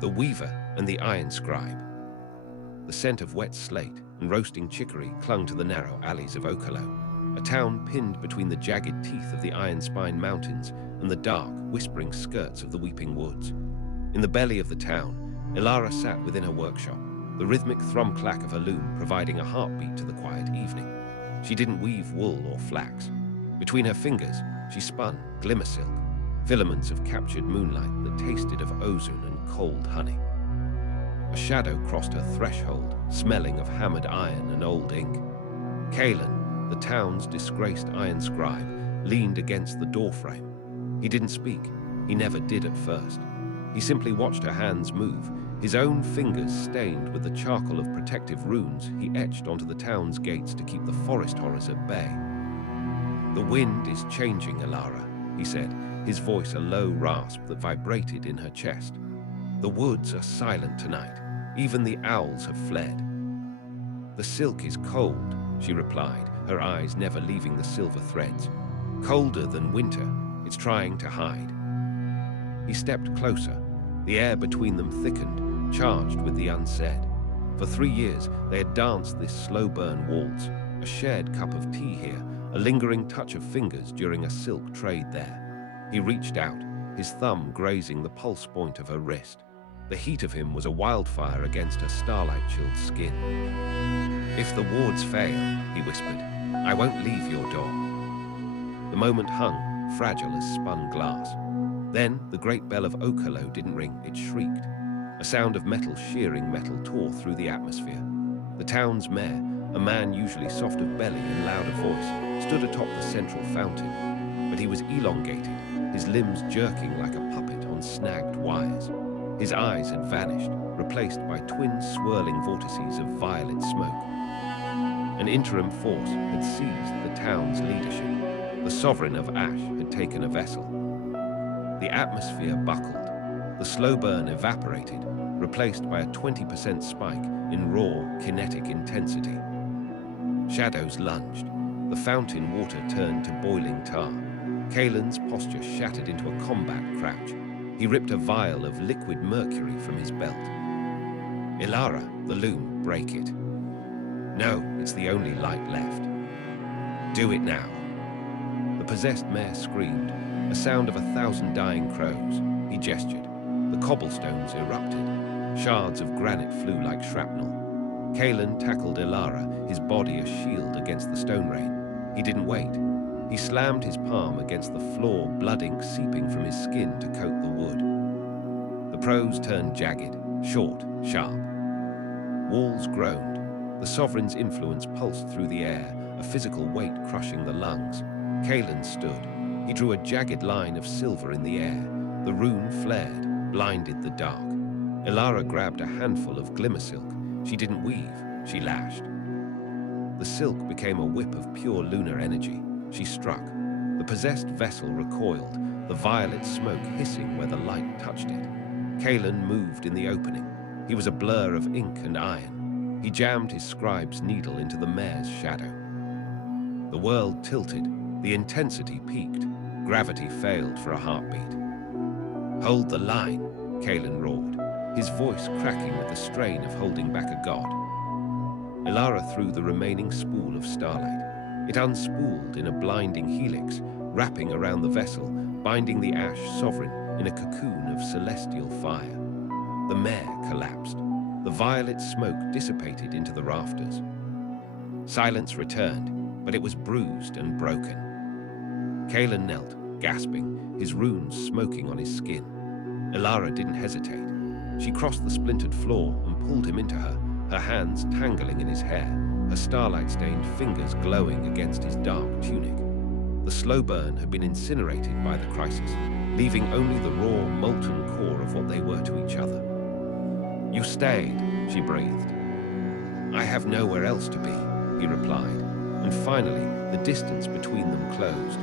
The Weaver and the Iron-Scribe. The scent of wet slate and roasting chicory clung to the narrow alleys of Oakhollow, a town pinned between the jagged teeth of the Iron-Spine Mountains and the dark, whispering skirts of the Weeping Woods. In the belly of the town, Elara sat within her workshop, the rhythmic thrum-clack of her loom providing a heartbeat to the quiet evening. She didn't weave wool or flax. Between her fingers, she spun Glimmer-silk, filaments of captured moonlight that tasted of ozone and cold honey. A shadow crossed her threshold, smelling of hammered iron and old ink. Kaelen, the town's disgraced Iron-Scribe, leaned against the doorframe. He didn't speak. He never did at first. He simply watched her hands move, his own fingers stained with the charcoal of protective runes he etched onto the town's gates to keep the forest horrors at bay. "The wind is changing, Elara," he said, his voice a low rasp that vibrated in her chest. "The woods are silent tonight. Even the owls have fled." "The silk is cold," she replied, her eyes never leaving the silver threads. "Colder than winter. It's trying to hide." He stepped closer. The air between them thickened, charged with the unsaid. For 3 years, they had danced this slow-burn waltz, a shared cup of tea here, a lingering touch of fingers during a silk trade there. He reached out, his thumb grazing the pulse point of her wrist. The heat of him was a wildfire against her starlight-chilled skin. "If the wards fail," he whispered, "I won't leave your door." The moment hung, fragile as spun glass. Then the great bell of Oakhollow didn't ring, it shrieked. A sound of metal shearing metal tore through the atmosphere. The town's mayor, a man usually soft of belly and loud of voice, stood atop the central fountain. But he was elongated, his limbs jerking like a puppet on snagged wires. His eyes had vanished, replaced by twin swirling vortices of violet smoke. An interim force had seized the town's leadership. The sovereign of ash had taken a vessel. The atmosphere buckled. The slow burn evaporated, replaced by a 20% spike in raw, kinetic intensity. Shadows lunged. The fountain water turned to boiling tar. Kaelen's posture shattered into a combat crouch. He ripped a vial of liquid mercury from his belt. "Elara, the loom, break it." "No, it's the only light left." "Do it now." The possessed mare screamed, a sound of 1,000 dying crows. He gestured. The cobblestones erupted. Shards of granite flew like shrapnel. Kaelen tackled Elara, his body a shield against the stone rain. He didn't wait. He slammed his palm against the floor, blood ink seeping from his skin to coat the wood. The prose turned jagged, short, sharp. Walls groaned. The sovereign's influence pulsed through the air, a physical weight crushing the lungs. Kaelen stood. He drew a jagged line of silver in the air. The rune flared, blinded the dark. Elara grabbed a handful of glimmer-silk. She didn't weave, she lashed. The silk became a whip of pure lunar energy. She struck. The possessed vessel recoiled, the violet smoke hissing where the light touched it. Kaelen moved in the opening. He was a blur of ink and iron. He jammed his scribe's needle into the mare's shadow. The world tilted. The intensity peaked. Gravity failed for a heartbeat. "Hold the line," Kaelen roared, his voice cracking with the strain of holding back a god. Elara threw the remaining spool of starlight. It unspooled in a blinding helix, wrapping around the vessel, binding the ash sovereign in a cocoon of celestial fire. The mare collapsed. The violet smoke dissipated into the rafters. Silence returned, but it was bruised and broken. Kaelen knelt, gasping, his runes smoking on his skin. Elara didn't hesitate. She crossed the splintered floor and pulled him into her, her hands tangling in his hair, her starlight-stained fingers glowing against his dark tunic. The slow burn had been incinerated by the crisis, leaving only the raw, molten core of what they were to each other. "You stayed," she breathed. "I have nowhere else to be," he replied, and finally the distance between them closed.